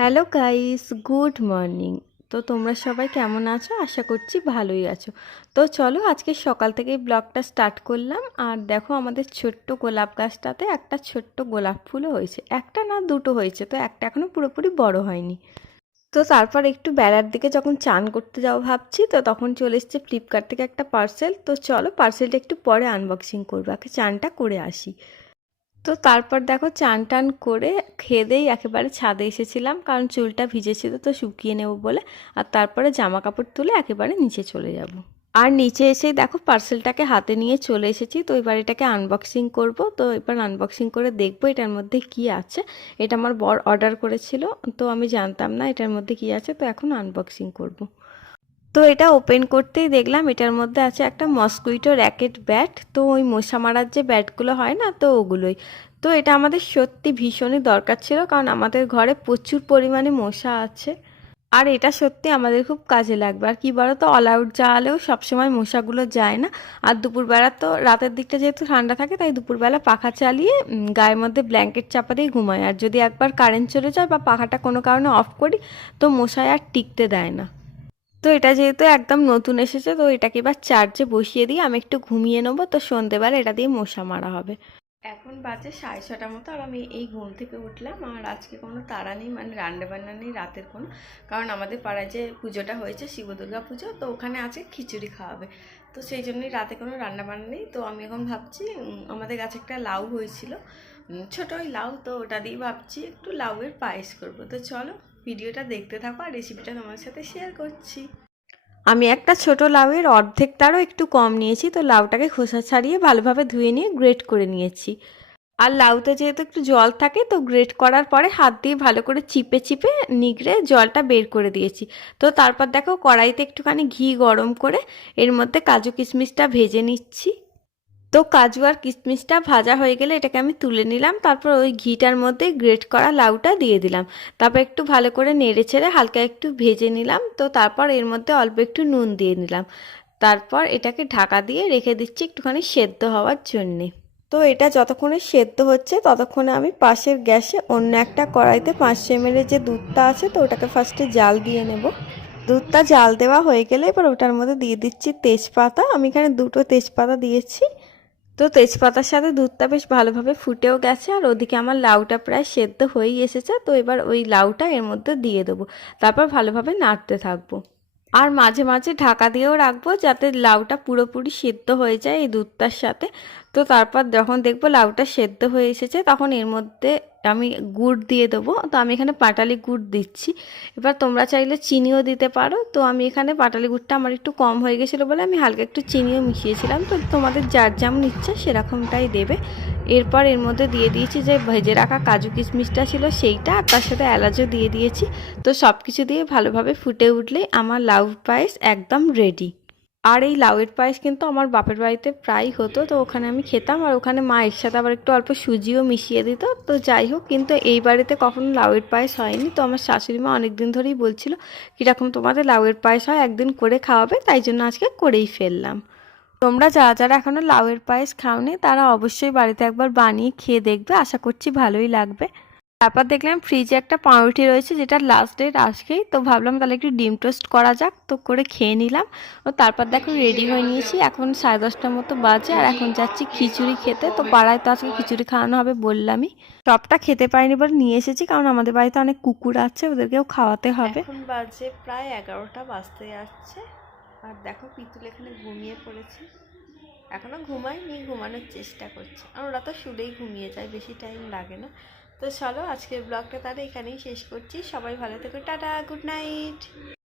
Hello guys, good morning. তো তোমরা সবাই কেমন আছো? আশা করছি ভালোই আছো। তো চলো আজকে সকাল থেকেই ব্লগটা স্টার্ট করলাম। আর দেখো আমাদের ছোট্ট গোলাপ গাছটাতে একটা ছোট্ট গোলাপ ফুলও হয়েছে, একটা না দুটো হয়েছে, তো একটা এখনো পুরোপুরি বড় হয়নি। তো তারপর একটু বেলার দিকে যখন চান করতে যাবো ভাবছি, তো তখন চলে এসছে ফ্লিপকার্ট থেকে একটা পার্সেল। তো চলো পার্সেলটা একটু পরে আনবক্সিং করবো, আগে চানটা করে আসি। তো তারপর দেখো চান টান করে খেয়ে দেই একেবারে ছাদে এসেছিলাম, কারণ চুলটা ভিজেছিল তো শুকিয়ে নেব বলে। আর তারপরে জামা কাপড় তুলে একেবারে নিচে চলে যাব। আর নিচে এসেই দেখো পার্সেলটাকে হাতে নিয়ে চলে এসেছি। তো এবার এটাকে আনবক্সিং করব। তো এবার আনবক্সিং করে দেখবো এটার মধ্যে কি আছে। এটা আমার বর অর্ডার করেছিল, তো আমি জানতাম না এটার মধ্যে কি আছে, তো এখন আনবক্সিং করব। তো এটা ওপেন করতেই দেখলাম এটার মধ্যে আছে একটা মসকুইটো র্যাকেট ব্যাট। তো ওই মশা মারার যে ব্যাটগুলো হয় না, তো ওগুলোই। তো এটা আমাদের সত্যি ভীষণই দরকার ছিল, কারণ আমাদের ঘরে প্রচুর পরিমাণে মশা আছে। আর এটা সত্যি আমাদের খুব কাজে লাগবে। আর কি বলো তো, অল আউট জ্বালালেও সবসময় মশাগুলো যায় না। আর দুপুরবেলা তো রাতের দিকটা যেহেতু ঠান্ডা থাকে, তাই দুপুরবেলা পাখা চালিয়ে গায়ের মধ্যে ব্ল্যাঙ্কেট চাপা দিয়ে ঘুমাই। আর যদি একবার কারেন্ট চলে যায় বা পাখাটা কোনো কারণে অফ করি, তো মশায় আর টিকতে দেয় না। তো এটা যেহেতু একদম নতুন এসেছে, তো এটাকে এবার চার্জে বসিয়ে দিয়ে আমি একটু ঘুমিয়ে নেবো। তো সন্ধেবেলা এটা দিয়ে মশা মারা হবে। এখন বাজে 6:30 মতো, আর আমি এই ঘুম থেকে উঠলাম। আর আজকে কোনো তাড়া নেই, মানে রান্না বান্না নেই রাতের কোনো, কারণ আমাদের পাড়ায় যে পুজোটা হয়েছে শিব দুর্গা পুজো, তো ওখানে আছে খিচুড়ি খাওয়াবে। তো সেই জন্যই রাতে কোনো রান্না বান্না নেই। তো আমি এখন ভাবছি আমাদের গাছে একটা লাউ হয়েছিল, ছোটো ওই লাউ, তো ওটা দিয়ে ভাবছি একটু লাউয়ের পায়েস করবো। তো চলো ভিডিওটা দেখতে থাকো, আর রেসিপিটা তোমার সাথে শেয়ার করছি। আমি একটা ছোট লাউয়ের অর্ধেকটারও একটু কম নিয়েছি। তো লাউটাকে খোসা ছাড়িয়ে ভালোভাবে ধুয়ে নিয়ে গ্রেট করে নিয়েছি। আর লাউতে যেহেতু একটু জল থাকে, তো গ্রেট করার পরে হাত দিয়ে ভালো করে চিপে চিপে নিগড়ে জলটা বের করে দিয়েছি। তো তারপর দেখো কড়াইতে একটুখানি ঘি গরম করে এর মধ্যে কাজু কিশমিশটা ভেজে নিচ্ছি। তো কাজু আর কিশমিশটা ভাজা হয়ে গেলে এটাকে আমি তুলে নিলাম। তারপর ওই ঘিটার মধ্যে গ্রেট করা লাউটা দিয়ে দিলাম। তারপর একটু ভালো করে নেড়ে ছেড়ে হালকা একটু ভেজে নিলাম। তো তারপর এর মধ্যে অল্প একটু নুন দিয়ে নিলাম। তারপর এটাকে ঢাকা দিয়ে রেখে দিচ্ছি একটুখানি সেদ্ধ হওয়ার জন্যে। তো এটা যতক্ষণে সেদ্ধ হচ্ছে ততক্ষণে আমি পাশের গ্যাসে অন্য একটা কড়াইতে 500 ml যে দুধটা আছে, তো ওটাকে ফার্স্টে জাল দিয়ে নেব। দুধটা জাল দেওয়া হয়ে গেলে এবার ওটার মধ্যে দিয়ে দিচ্ছি তেজপাতা। আমি এখানে দুটো তেজপাতা দিয়েছি। তো তেজপাতার সাথে দুধটা বেশ ভালোভাবে ফুটেও গেছে, আর ওদিকে আমার লাউটা প্রায় সেদ্ধ হয়েই এসেছে। তো এবার ওই লাউটা এর মধ্যে দিয়ে দেবো, তারপর ভালোভাবে নাড়তে থাকবো। আর মাঝে মাঝে ঢাকা দিয়েও রাখবো, যাতে লাউটা পুরোপুরি সেদ্ধ হয়ে যায় এই দুধটার সাথে। তো তারপর যখন দেখবো লাউটা সেদ্ধ হয়ে এসেছে, তখন এর মধ্যে আমি গুড় দিয়ে দেবো। তো আমি এখানে পাটালি গুড় দিচ্ছি। এবার তোমরা চাইলে চিনিও দিতে পারো। তো আমি এখানে পাটালি গুড়টা আমার একটু কম হয়ে গেছিলো বলে আমি হালকা একটু চিনিও মিশিয়েছিলাম। তো তোমাদের যার যেমন ইচ্ছা সেরকমটাই দেবে। এরপর এর মধ্যে দিয়ে দিয়েছি যে ভেজে রাখা কাজু কিশমিশটা ছিল সেইটা, আর তার সাথে এলাচও দিয়ে দিয়েছি। তো সব কিছু দিয়ে ভালোভাবে ফুটে উঠলেই আমার লাউ পায়েস একদম রেডি। আর এই লাউয়ের পায়েস কিন্তু আমার বাপের বাড়িতে প্রায় হতো, তো ওখানে আমি খেতাম। আর ওখানে মা এর সাথে আবার একটু অল্প সুজিও মিশিয়ে দিত। তো যাই হোক, কিন্তু এই বাড়িতে কখনো লাউয়ের পায়েস হয়নি। তো আমার শাশুড়ি মা অনেক দিন ধরেই বলছিল কীরকম তোমাদের লাউয়ের পায়েস হয়, একদিন করে খাওয়াবে, তাই জন্য আজকে করেই ফেললাম। তোমরা যারা যারা এখনও লাউয়ের পায়েস খাওনি, তারা অবশ্যই বাড়িতে একবার বানিয়ে খেয়ে দেখবে, আশা করছি ভালোই লাগবে। তারপর দেখলাম ফ্রিজে একটা পাউরুটি রয়েছে, যেটা লাস্ট ডেট আজকেই। তো ভাবলাম তাহলে একটু ডিম টোস্ট করা যাক, তো করে খেয়ে নিলাম। ও তারপর দেখো রেডি হয়ে নিয়েছি, এখন 10:30 মতো বাজে, আর এখন যাচ্ছি খিচুড়ি খেতে। তো পাড়ায় তো আজকে খিচুড়ি খাওয়ানো হবে বললামই। সবটা খেতে পারিনি বলে নিয়ে এসেছি, কারণ আমাদের বাড়িতে অনেক কুকুর আছে, ওদেরকেও খাওয়াতে হবে। এখন বাজে প্রায় 11টা বাজতে যাচ্ছে। আর দেখো পিতুল এখানে ঘুমিয়ে পড়েছে, এখনো ঘুমায়নি, ঘুমানোর চেষ্টা করছে। আর ওরা তো শুলেই ঘুমিয়ে যায়, বেশি টাইম লাগে না। তো চলো আজকের ব্লগটা তাহলে এখানেই শেষ করছি। সবাই ভালো থেকো, টাটা, গুড নাইট।